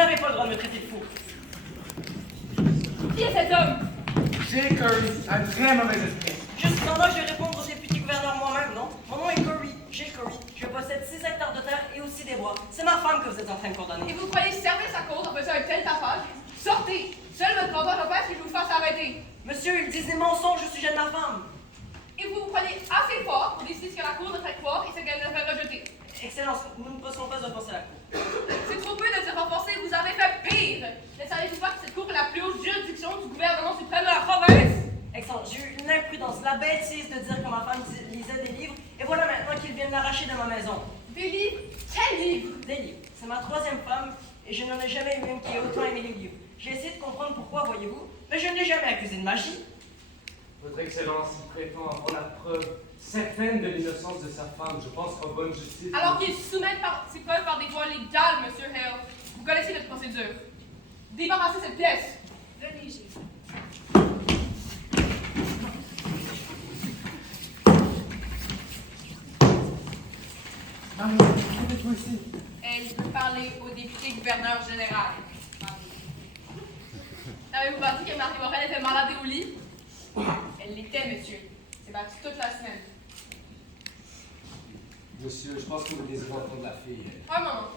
n'avez pas le droit de me traiter de fou. Qui est cet homme? Jay Curry, un très mauvais esprit. Juste en âge de répondre au député gouverneur moi-même, non? Mon nom est Curry, Jay Curry. Je possède 6 hectares de terre et aussi des bois. C'est ma femme que vous êtes en train de Et condamner. vous croyez servir sa cause en faisant un tel tapage? Sortez! Seul votre compteur empêche que je vous fasse arrêter. Monsieur, il disent des mensonges au sujet de ma femme. Et vous vous prenez assez fort pour décider ce que la cour devrait croire et ce qu'elle devrait rejeter. Excellence, nous ne possédons pas offenser la cour. C'est trop peu de dire renforcer, vous avez fait pire! Ne savez-vous pas que cette cour est la plus haute juridiction du gouvernement suprême de la province? Excellence, j'ai eu l'imprudence, la bêtise de dire que ma femme lisait des livres, et voilà maintenant qu'ils viennent l'arracher de ma maison. Des livres? Quels livres? Des livres. C'est ma 3e femme, et je n'en ai jamais eu une qui ait autant aimé les livres. J'ai essayé de comprendre pourquoi, voyez-vous, mais je ne l'ai jamais accusé de magie. Votre Excellence y prétend avoir la preuve certaine de l'innocence de sa femme, je pense en bonne justice. Alors qu'il soumet ses preuves par des voies légales, Monsieur Hale. Vous connaissez notre procédure. Débarrassez cette pièce. Venez, Gilles. Marie, que faites-vous ici? Elle peut parler au député gouverneur général. Avez-vous pas dit que Marie Morel était malade au lit? Elle l'était, monsieur. C'est battu toute la semaine. Monsieur, je pense que vous désirez entendre la fille. Un moment.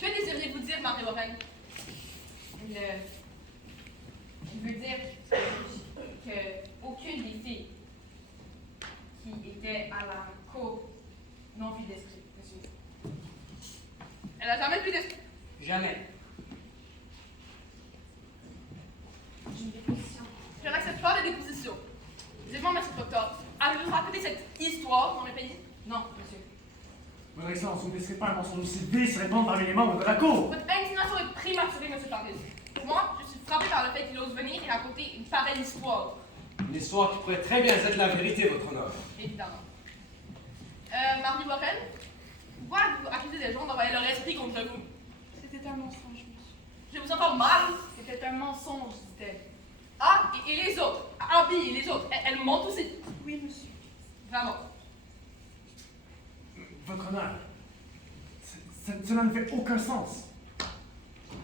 Que désiriez-vous dire, Marie Morel? Elle veut dire qu'aucune des filles qui étaient à la cour n'ont plus d'esprit, monsieur. Elle n'a jamais plus d'esprit. Jamais. J'ai une déposition. Je n'accepte pas de déposition. Dites-moi, monsieur le docteur, avez-vous raconté cette histoire dans le pays? Non, monsieur. Votre Excellence, vous ne laisserez pas un mensonge aussi vil se répandre parmi les membres de la cour. Votre indignation est prématurée, monsieur Charles. Moi, je suis frappé par le fait qu'il ose venir et raconter une pareille histoire. Une histoire qui pourrait très bien être la vérité, votre honneur. Évidemment. Marie Morel, pourquoi vous accusez des gens d'envoyer leur esprit contre vous? C'était un mensonge, monsieur. Je vous entends mal. C'était un mensonge, dit-elle. Ah, et les autres? Abby et les autres, elles mentent aussi. Oui, monsieur. Vraiment. Votre honneur, cela ne fait aucun sens.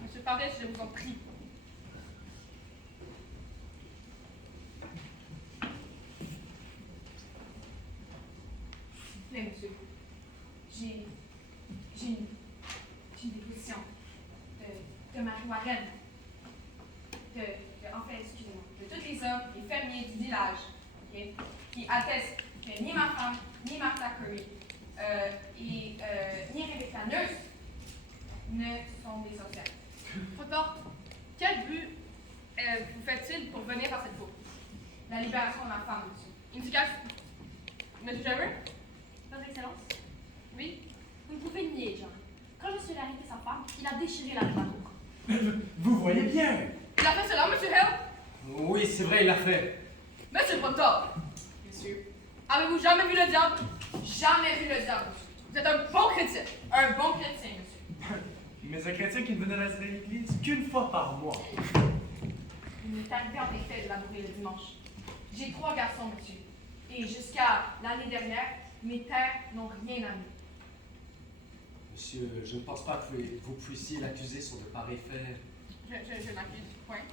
Monsieur Parrish, je vous en prie. S'il vous plaît, monsieur. J'ai une déposition de Marie Warren. En fait, excusez-moi. De tous les hommes, les fermiers du village, ok, qui attestent que ni ma femme, ni Martha Curry, ni Rebecca Nurse ne sont des sorcières. Pourtant, quel but vous fait-il pour venir à cette cour? La libération de ma femme, monsieur. Indication. Monsieur Trevor? Votre Excellence, Oui? vous ne pouvez nier, John. Quand je suis allée arrêter sa femme, il a déchiré la cour. Vous voyez bien. Il a fait cela, monsieur Hill? Oui, c'est vrai, il l'a fait. Monsieur le procteur, monsieur, avez-vous jamais vu le diable? Jamais vu le diable, monsieur. Vous êtes un bon chrétien. Un bon chrétien, monsieur. Mais un chrétien qui ne venait à l'église qu'une fois par mois. Il m'est arrivé en effet de labourer le dimanche. J'ai 3 garçons, monsieur. Et jusqu'à l'année dernière, mes terres n'ont rien amené. Monsieur, je ne pense pas que vous puissiez l'accuser sur de pareils faits. Je m'accuse, point.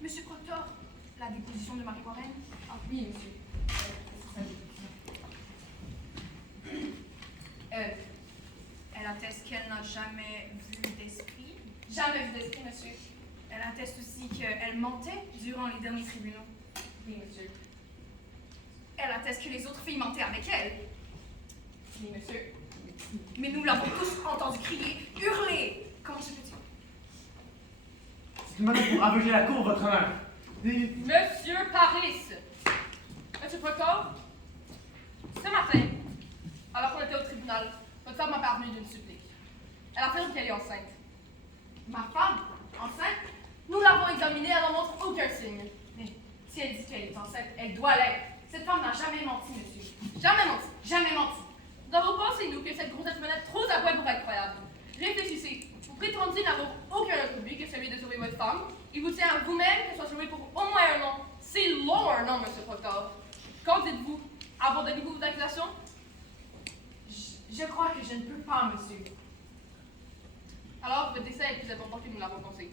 Monsieur Proctor, la déposition de Marie Warren? Ah oui, monsieur. C'est sa déposition. Elle atteste qu'elle n'a jamais vu d'esprit. Jamais vu d'esprit, monsieur. Elle atteste aussi qu'elle mentait durant les derniers tribunaux. Oui, monsieur. Elle atteste que les autres filles mentaient avec elle. Oui, monsieur. Mais nous l'avons tous entendu crier, hurler. Comment se peut-il? C'est une manière pour aveugler la cour, votre honneur. Monsieur Paris! Monsieur le procteur, ce matin, alors qu'on était au tribunal, votre femme m'a parvenu d'une supplique. Elle affirme qu'elle est enceinte. Ma femme, enceinte? Nous l'avons examinée, elle n'en montre aucun signe. Mais si elle dit qu'elle est enceinte, elle doit l'être. Cette femme n'a jamais menti, monsieur. Jamais menti, jamais menti. Nous avons pensé, nous, que cette grossesse menait trop à point pour être croyable. Réfléchissez. Vous prétendez n'avoir aucun autre but que celui de sauver votre femme. Il vous tient à vous-même qu'elle soit sauvée pour au moins un an. C'est long un an, monsieur Proctor. Qu'en dites-vous? Abandonnez-vous vos accusations? Je crois que je ne peux pas, monsieur. votre décès est plus important que nous l'avons pensé.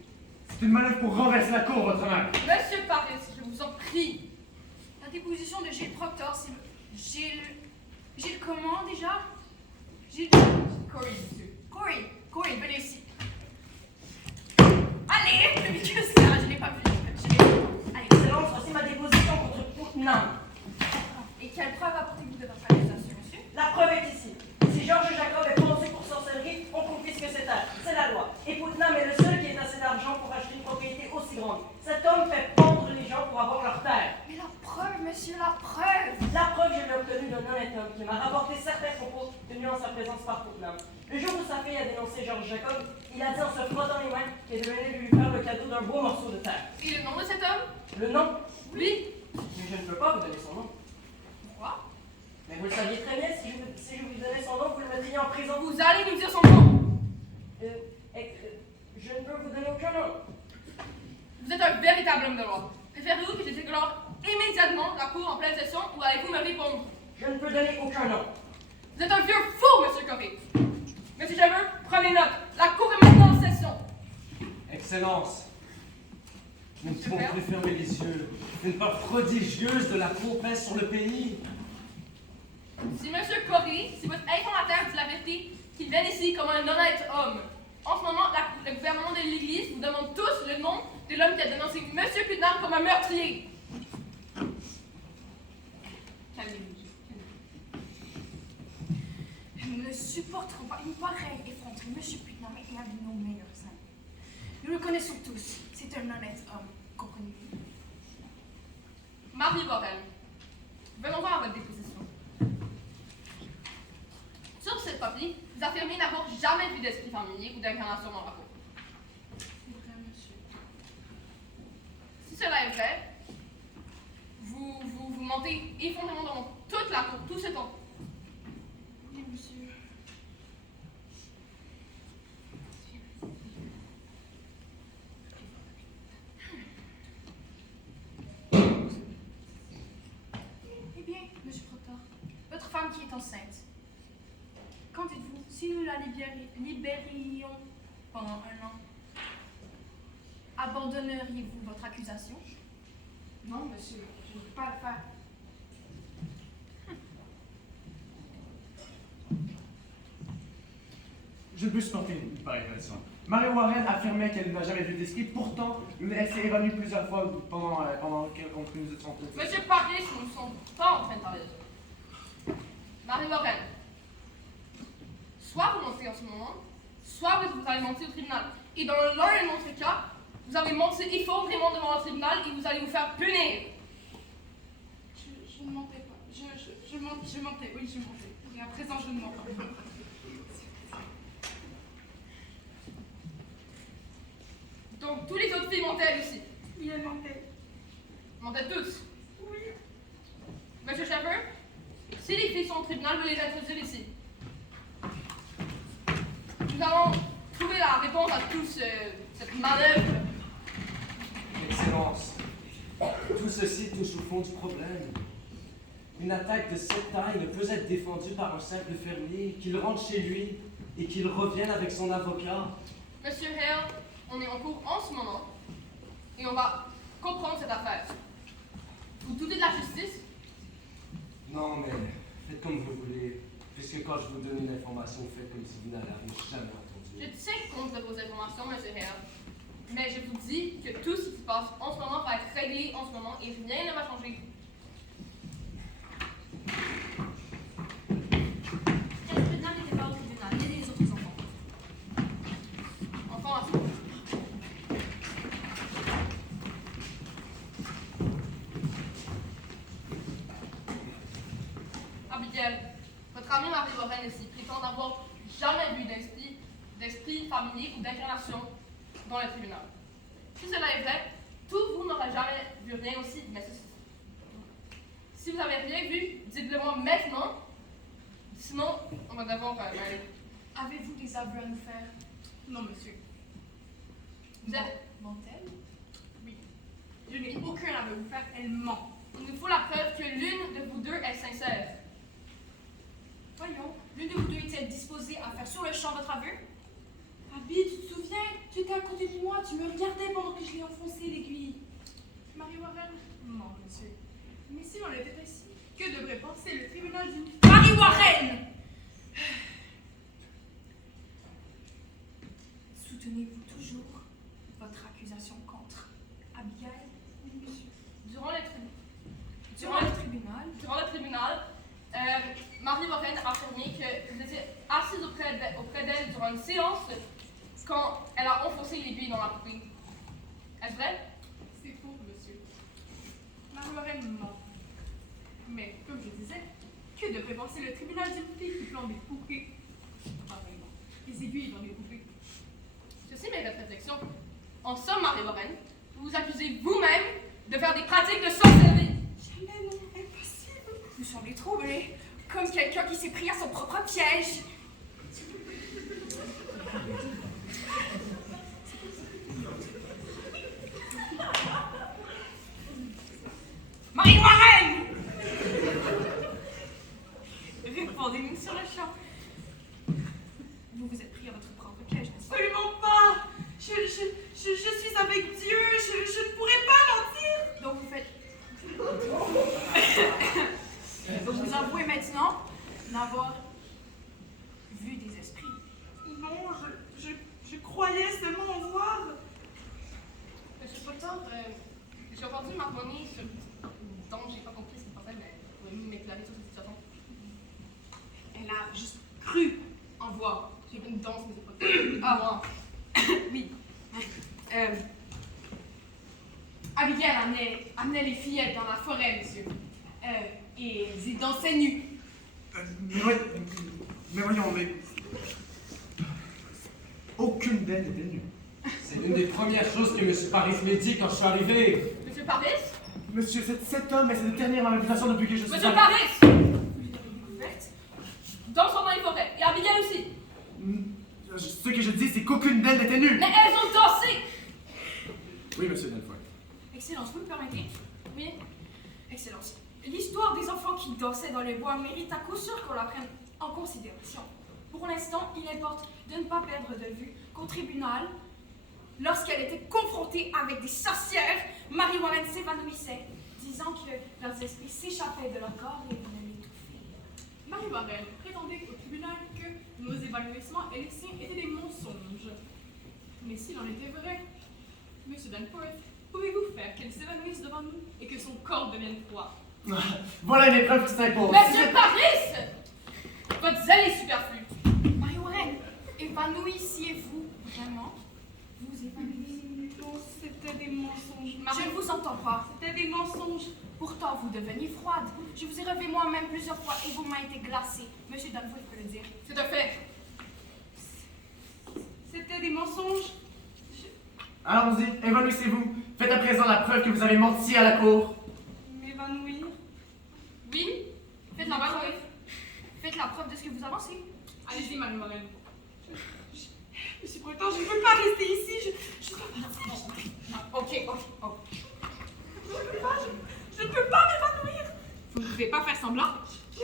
C'est une manœuvre pour renverser la cour, votre honneur. Monsieur Paris, je vous en prie. La déposition de Gilles Proctor, c'est Gilles... Gilles comment déjà? Gilles... Corey, monsieur. Corey, venez ici. Allez, mais qu'est-ce que c'est? Je n'ai pas vu. Allez. Excellence, voici ma déposition contre Putnam. Et quelle preuve apportez-vous de votre accusation, monsieur? La preuve est ici. Si Georges Jacob est pendu pour sorcellerie, on confisque ses terres. C'est la loi. Et Putnam est le seul qui ait assez d'argent pour acheter une propriété aussi grande. Cet homme fait pendre les gens pour avoir leur terre. Mais la preuve, monsieur, la preuve! La preuve, je l'ai obtenue d'un honnête homme qui m'a rapporté certains propos tenus en sa présence par Putnam. Le jour où sa fille a dénoncé Georges Jacob, il a dit en se frottant les mains qu'il devait lui faire le cadeau d'un beau morceau de terre. Et le nom de cet homme? Le nom? Oui. Mais je ne peux pas vous donner son nom. Pourquoi? Mais vous le saviez très bien, si je vous donnais son nom, vous le mettriez en prison. Vous allez nous dire son nom. Je ne peux vous donner aucun nom. Vous êtes un véritable homme de loi. Préférez-vous que je déclare immédiatement la cour en pleine session ou allez-vous me répondre? Je ne peux donner aucun nom. Vous êtes un vieux fou, monsieur Corée. Monsieur Javeux, prenez note. La cour est maintenant en session. Excellence, nous ne Monsieur pouvons Père? plus fermer les yeux. Une peur prodigieuse de la cour pèse sur le pays. Si monsieur Corée, si votre informateur dit la vérité, qu'il vienne ici comme un honnête homme. En ce moment, le gouvernement de l'Église vous demande tous le nom de l'homme qui a dénoncé monsieur Putnam comme un meurtrier. Calmez-vous. Nous ne supporterons pas une pareille effronterie. Monsieur Putnam est un de nos meilleurs amis. Nous le connaissons tous. C'est un honnête homme. Comprenez-vous? Marie Borel, venons-en à votre déposition. Sur cette copie, vous affirmez n'avoir jamais vu d'esprit familier ou d'incarnation dans la cour. C'est vrai, monsieur. Si cela est vrai, vous mentez effondrément dans toute la cour, tout ce temps. Oui, monsieur. Eh bien, monsieur Proctor, votre femme qui est enceinte, qu'en dites-vous si nous la libérions pendant 1 an? Abandonneriez-vous votre accusation? Non, monsieur, je ne peux pas le faire. Je ne peux supporter une pareille relation. Marie Warren affirmait qu'elle n'a jamais vu d'esprit, pourtant, elle s'est évanouie plusieurs fois pendant que nous étions tous. Monsieur Paris, nous ne sommes pas en train de parler de ça. Marie Morel, soit vous mentez en ce moment, soit vous allez mentir au tribunal. Et dans l'un et l'autre cas, vous avez menti effondrément devant le tribunal et vous allez vous faire punir. Je ne mentais pas. Je mentais, oui, je mentais. Et à présent, je ne mens pas. Donc tous les autres filles mentaient elles aussi. Oui, elle mentait. Mentaient tous. Oui. Monsieur Shepard, si les filles sont au tribunal, vous les introduire ici. Nous allons trouver la réponse à toute cette manœuvre. Excellence, tout ceci touche au fond du problème. Une attaque de cette taille ne peut être défendue par un simple fermier, qu'il rentre chez lui et qu'il revienne avec son avocat. Monsieur Hale, on est en cours en ce moment et on va comprendre cette affaire. Vous doutez de la justice? Non, mais faites comme vous voulez, puisque quand je vous donne une information, vous faites comme si vous n'avez jamais entendu. Je tiens compte de vos informations, monsieur Hale, mais je vous dis que tout ce qui se passe en ce moment va être réglé en ce moment et rien ne va changer. Putnam n'était pas au tribunal, il y a des autres enfants. Enfant à soi. Abigail, votre ami Marie Warren ici prétend n'avoir jamais vu d'esprit familier ou d'incarnation dans le tribunal. Si cela est vrai, tous vous n'aurez jamais vu rien aussi, mais si vous n'avez rien vu, dites-le moi maintenant. Sinon, on va devoir aller. Avez-vous des aveux à nous faire? Non, monsieur. Vous êtes... Ment-elle? Oui. Je n'ai aucun aveu à vous faire, elle ment. Il nous faut la preuve que l'une de vous deux est sincère. Voyons, l'une de vous deux est-elle disposée à faire sur le champ votre aveu? Abby, tu te souviens? étais à côté de moi, tu me regardais pendant que je l'ai enfoncé l'aiguille. Marie Warren? Non, monsieur. Mais si l'on était ainsi, que devrait penser le tribunal du... Marie Warren! Soutenez-vous toujours votre accusation contre Abigail? Monsieur. Durant le tribunal, Marie Warren a affirmé que vous étiez assise auprès d'elle durant une séance quand elle a enfoncé l'aiguille dans la poupée. Est-ce vrai? C'est faux, monsieur. Marie Warren ment. Mais, comme je disais, que devrait penser le tribunal d'une fille qui plante des poupées? Pardonnez-moi, des aiguilles dans des poupées. Ceci mérite réflexion. En somme, Marie Warren, vous vous accusez vous-même de faire des pratiques de sorcellerie. Jamais, non, impossible. Vous semblez troublé, comme quelqu'un qui s'est pris à son propre piège. Marie Warren! Répondez-nous sur le champ. Vous vous êtes pris à votre propre piège, n'est-ce pas? Absolument pas! Je suis avec Dieu, je ne pourrais pas mentir! Donc vous faites... Vous avouez maintenant n'avoir vu des esprits. Non, je croyais seulement en voir. Monsieur Potter, j'ai entendu marmonner sur... Donc, j'ai pas compris ce qu'il pensait, mais pouvez-vous m'éclairer sur cette situation? Elle a juste cru En voir. J'ai vu une danse, mais c'est pas... Ah. Oui. Abigail amenait les fillettes dans la forêt, monsieur. Et elles y dansaient nues. Mais voyons, mais... Aucune d'elles n'était nue. C'est l'une des premières choses que M. Paris m'a dit quand je suis arrivé. Monsieur Paris? Monsieur, cet homme essaie de ternir ma réputation depuis que je suis Monsieur arrivé. Paris! Vous l'avez découverte? Dansons dans les forêts. Et Abigail aussi. Ce que je dis, c'est qu'aucune d'elles n'était nue. Mais elles ont dansé! Oui, monsieur Delfoy. Excellence, vous me permettez? Oui. Excellence. L'histoire des enfants qui dansaient dans les bois mérite à coup sûr qu'on la prenne en considération. Pour l'instant, il importe de ne pas perdre de vue qu'au tribunal, lorsqu'elle était confrontée avec des sorcières, Marie Warren s'évanouissait, disant que leurs esprits s'échappaient de leur corps et venaient l'étouffer. Marie Warren prétendait au tribunal que nos évanouissements et les siens étaient des mensonges. Mais s'il en était vrai, Monsieur Danforth, pouvez-vous faire qu'elle s'évanouisse devant nous et que son corps devienne froid? Voilà une épreuve qui s'impose. Monsieur Paris! Votre zèle est superflu. Marie Warren, évanouissiez-vous vraiment? Vous évanouissez? Non, c'était des mensonges. Je ne vous entends pas. C'était des mensonges. Pourtant, vous deveniez froide. Je vous ai relevé moi-même plusieurs fois et vos mains étaient glacées. Monsieur Danforth peut le dire. C'est un fait. C'était des mensonges. Allons-y, évanouissez-vous. Faites à présent la preuve que vous avez menti à la cour. M'évanouir. Oui? Faites la preuve. Faites la preuve de ce que vous avancez. Allez-y, Marie Warren. Monsieur Potter, je ne peux pas rester ici. Ok. Je ne peux pas m'évanouir. Vous ne pouvez pas faire semblant. Je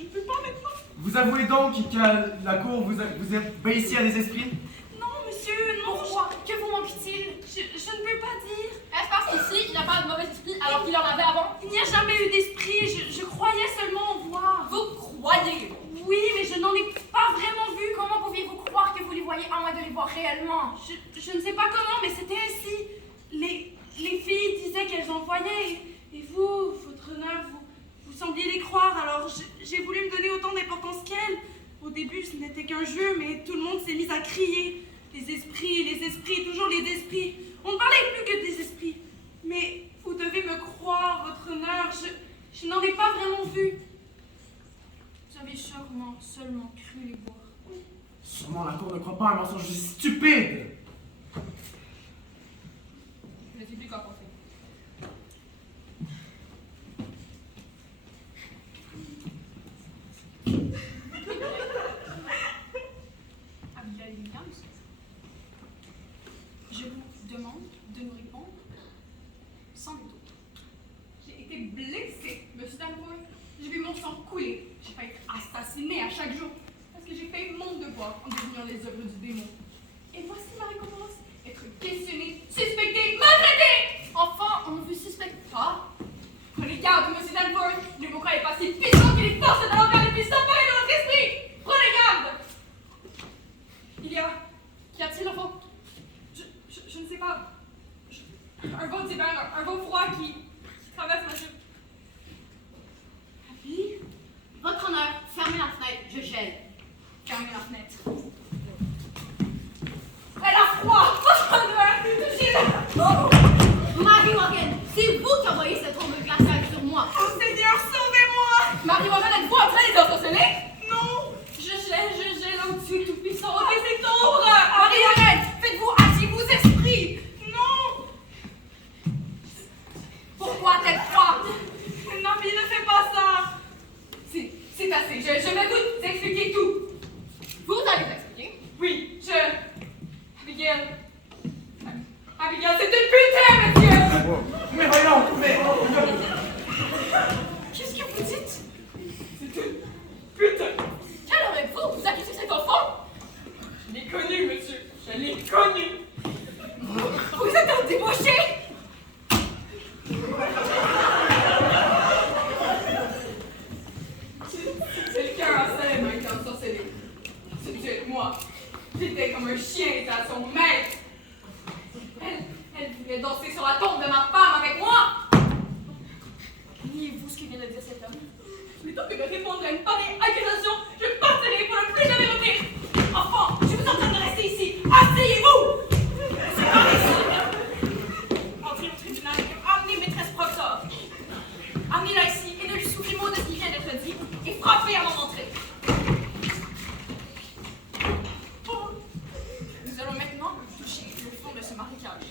ne peux pas maintenant. Vous avouez donc qu'à la cour, vous obéissiez à des esprits? Non, monsieur, non. Pourquoi? Que vous manque-t-il? Je ne peux pas dire. Est-ce parce qu'ici, il n'a pas de mauvais esprit alors qu'il en avait avant? Il n'y a jamais eu d'esprit. Je croyais seulement en voir. Vous croyez? Oui, mais je n'en ai pas vraiment vu. Comment pouviez-vous croire que vous les voyez à moins de les voir réellement? Je ne sais pas comment, mais c'était ainsi. Les filles disaient qu'elles en voyaient. Et vous, votre honneur, vous sembliez les croire. Alors j'ai voulu me donner autant d'importance qu'elles. Au début, ce n'était qu'un jeu, mais tout le monde s'est mis à crier. Les esprits, toujours les esprits. On ne parlait plus que des esprits. Mais vous devez me croire, votre honneur. Je n'en ai pas vraiment vu. Vous avez sûrement seulement cru les voir. Sûrement la cour ne croit pas à un mensonge stupide. Je ne sais plus quoi penser. Abigail Williams, je vous demande de nous répondre sans détour. J'ai été blessée, monsieur Danforth. J'ai vu mon sang couler. J'ai failli être assassinée à chaque jour. Parce que j'ai fait mon devoir en désignant les œuvres du démon. Et voici ma récompense, être questionné, suspecté, maltraité. Enfin, on ne vous suspecte pas. Prenez garde, monsieur Danforth, ne vous croyez pas si puissant que les forces de l'enfer ne puissent s'emparer de votre esprit. Prenez garde. Qu'y a-t-il, enfant? Je ne sais pas. Un vent d'hiver, un vent froid qui traverse ma jupe. Abby? Votre honneur, fermez la fenêtre, je gèle. Fermez la fenêtre. Elle a froid! Votre honneur! Oh! Marie Warren, c'est vous qui envoyez cette ombre glaciale sur moi. Oh Seigneur, sauvez-moi! Marie Warren, êtes-vous en train de les ensorceler? Non! Je gèle en Dieu tout-puissant. Ok, c'est ombre! Marie Warren, faites-vous assis vos esprits! Non! Pourquoi t'es froid? Nabi, ne fais pas ça! C'est assez. Je vais vous expliquer tout. Vous allez vous expliquer? Oui, Abigail, c'est une putain, monsieur! Mais voyons, mais... Qu'est-ce que vous dites? C'est une putain! Quel homme êtes-vous? Vous accusez cet enfant? Je l'ai connu, monsieur. Je l'ai connu. Vous êtes un débauché! Quelqu'un en scène m'a été ensorcelé. C'était moi. J'étais comme un chien à son maître. Elle voulait danser sur la tombe de ma femme avec moi. Niez-vous ce que vient de dire cet homme? Plutôt que de répondre à une pareille accusation, je partirai pour ne plus jamais revenir. Enfant, je vous ordonne de rester ici. Asseyez-vous! C'est par ici. Entrez au tribunal et amenez maîtresse Proctor. Amenez-la ici et ne lui souffrez mot de ce qui vient d'être dit et frappez avant d'entrer. Nous allons maintenant toucher le fond de ce marécage.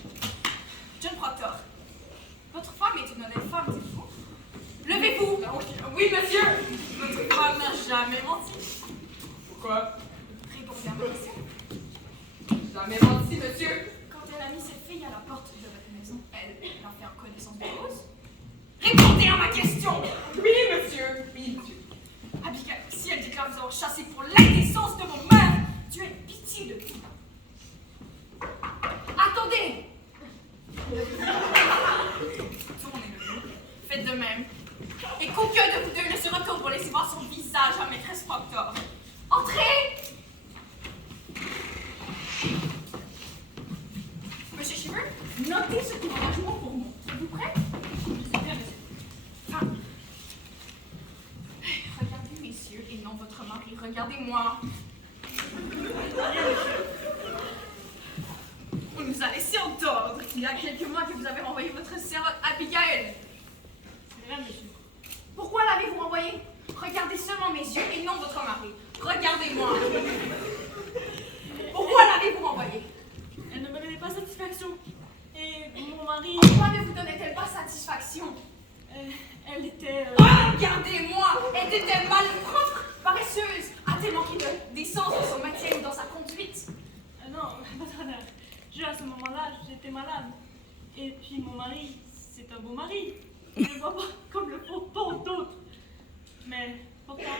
John Proctor, votre femme est une honnête femme, dites-vous? Levez-vous! Oui, monsieur! Votre femme n'a jamais menti. Pourquoi? Répondez à ma question. Jamais menti, monsieur. Quand elle a mis cette fille à la porte de votre maison, elle l'a fait en connaissance de cause? Répondez à ma question! Oui, monsieur! Oui, monsieur. Abigail, si elle déclare vous avoir chassé pour l'indécence de mon mère, Dieu ait pitié de vous. Attendez! Tournez-le. Faites de même. Et qu'aucun de vous deux ne se retourne pour laisser voir son visage à maîtresse Proctor. Entrez! Monsieur Shiver, notez ce couragement pour moi. Êtes-vous prêt? Je suis prêt, monsieur. Enfin, regardez, messieurs, et non votre mari. Regardez-moi. On nous a laissé entendre qu'il y a quelques mois que vous avez renvoyé votre servante Abigail. C'est vrai, monsieur. Pourquoi l'avez-vous renvoyée? Regardez seulement mes yeux et non votre mari. Regardez-moi. Pourquoi l'avez-vous renvoyée? Elle ne me donnait pas satisfaction. Et mon mari... Pourquoi ne vous donnait-elle pas satisfaction? Elle était... Regardez-moi! Était-elle malpropre, paresseuse? A-t-elle manqué de décence dans son maintien ou dans sa conduite? Non, votre honneur. À ce moment-là, j'étais malade. Et puis mon mari, c'est un beau mari. Je ne le vois pas comme le font tant d'autres. Mais pourtant,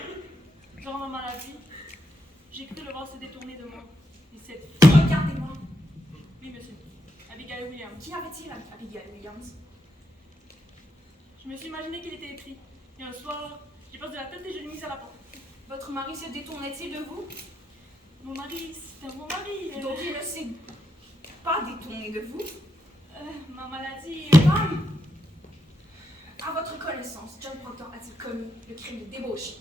durant ma maladie, j'ai cru le voir se détourner de moi. Et cette... Regardez-moi. Oui, monsieur. Abigail Williams. Qui avait-il avec Abigail Williams? Je me suis imaginé qu'il était écrit. Et un soir, j'ai passé de la tête et je l'ai mise à la porte. Votre mari se détournait-il de vous? Mon mari, c'est un bon mari. Donc il ne s'est pas détourné de vous? Ma maladie... Femme! À votre connaissance, John Proctor a-t-il commis le crime de débauché?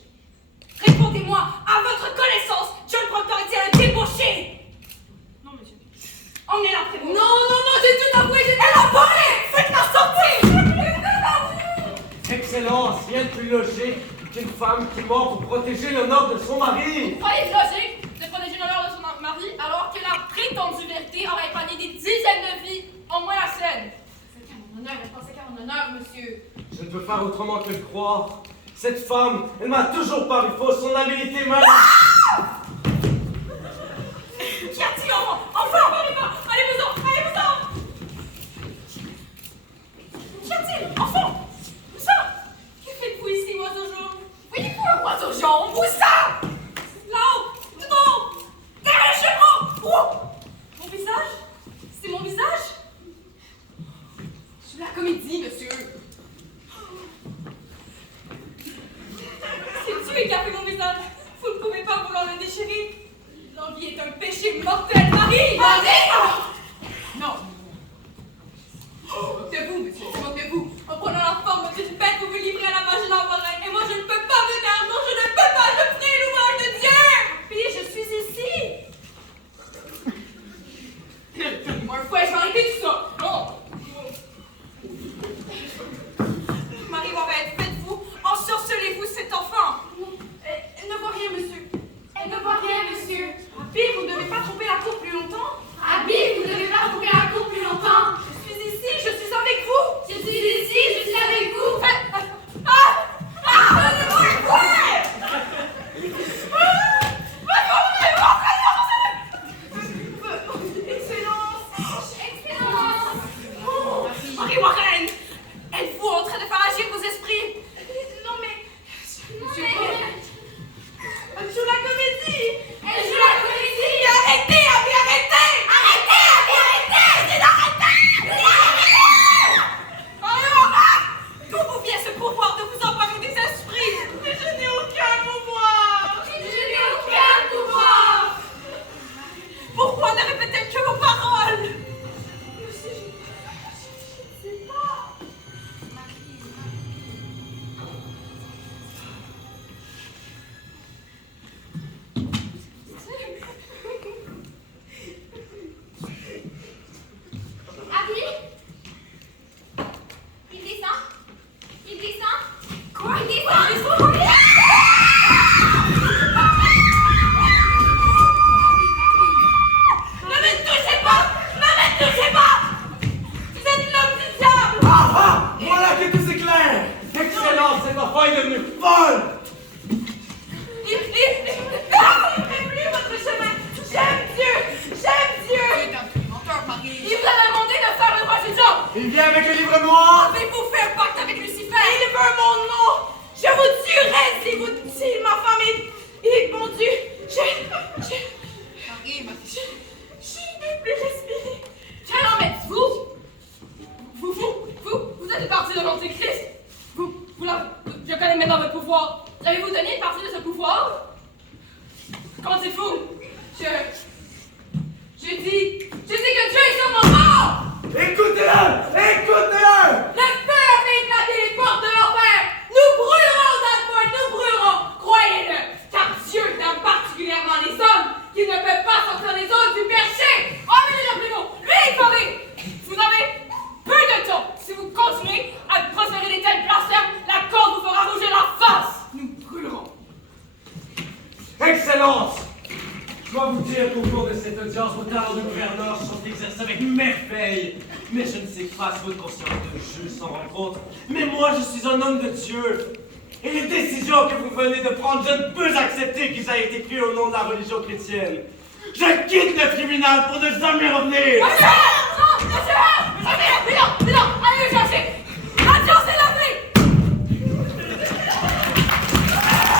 Répondez-moi! À votre connaissance, John Proctor est-il un débauché? Non, monsieur. Emmenez-la près de moi! Non, j'ai tout avoué! Elle a parlé! Faites-la sortir! Excellence, rien de plus logique qu'une femme qui mord pour protéger l'honneur de son mari. Vous croyez logique de protéger l'honneur de son mari alors que la prétendue vérité aurait épargné des dizaines de vies, au moins la sienne? C'est qu'à mon honneur, je pensais qu'à mon honneur, monsieur. Je ne peux faire autrement que le croire. Cette femme, elle m'a toujours paru fausse, son habileté m'a... Qu'y a-t-il enfin? Allez-vous-en! Qu'y a-t-il? Enfant! Où ça? Que faites-vous ici, oiseau jaune? Voyez-vous un oiseau jaune? Où ça? Là-haut! Tout en haut! Derrière mortel, Marie! Non. Moquez-vous, monsieur, moquez-vous. En prenant la forme d'une bête, vous vous livrez à la magie d'Amorelle. Et moi, je ne peux pas me taire. Non, je ne peux pas. Je prie l'ouvrage de Dieu. Puis je suis ici. Moi, le fouet, je vais arrêter tout ça. Non. Marie Warren, faites-vous, ensorcelez-vous cet enfant. Elle ne voit rien, monsieur. Elle ne voit rien, monsieur. Puis vous ne devez pas tromper la cour plus longtemps. Abby, vous ne devez pas tromper la cour plus longtemps. Je suis ici, je suis avec vous. Je suis ici, je suis avec vous. Excellence. Excellence. Marie Warren, êtes-vous en train de faire agir vos esprits? Non mais... Non, mais... Elle joue la comédie. Elle joue la comédie. Arrêtez, Abby, arrêtez. Arrêtez, Abby, arrêtez. Marie Warren, d'où vous vient ce pouvoir de vous emparer des esprits? Mais je n'ai aucun pouvoir. Je n'ai aucun pouvoir. Pourquoi ne répétez que vos paroles? Je sais pas. Abby? Il descend? Il descend? Quoi? Il descend? Ne me touchez pas. Ne me touchez pas. Vous êtes l'homme du diable. Ah! Voilà que tout s'éclaire! Excellence, cet enfant est devenu folle! Il ne fait plus votre chemin. J'aime Dieu. J'aime Dieu. C'est un menteur, Marie. Il vous a demandé de faire le droit du diable. Il vient avec le livre noir! Avez-vous fait pacte avec Lucifer? Il veut mon nom. Je vous tuerai si ma femme est pondue. Marie, Je ne peux plus respirer. quel homme êtes-vous? Vous êtes une partie de l'Antéchrist. Je connais maintenant votre pouvoir. Avez-vous donné une partie de ce pouvoir? Comment c'est fou? J'ai dit que Dieu est sur mon corps! Écoutez-le! Écoutez-le! Le feu a fait éclater les portes de l'enfer! Nous brûlerons dans le feu, nous brûlerons! Croyez-le! Car Dieu aime particulièrement les hommes qui ne peuvent pas sortir les autres du péché! Emmenez-le plus haut! Lui, il paraît! Vous avez peu de temps! Si vous continuez à prospérer des tels blasphèmes, la corde vous fera rougir la face! Nous brûlerons! Excellence! Je dois vous dire qu'au cours de cette audience, vos talents de gouverneur sont exercés avec merveille. Mais je ne sais pas si votre conscience de juge s'en rend compte. Mais moi, je suis un homme de Dieu. Et les décisions que vous venez de prendre, je ne peux accepter qu'ils aient été prises au nom de la religion chrétienne. Je quitte le tribunal pour ne jamais revenir. Monsieur! Non! Monsieur!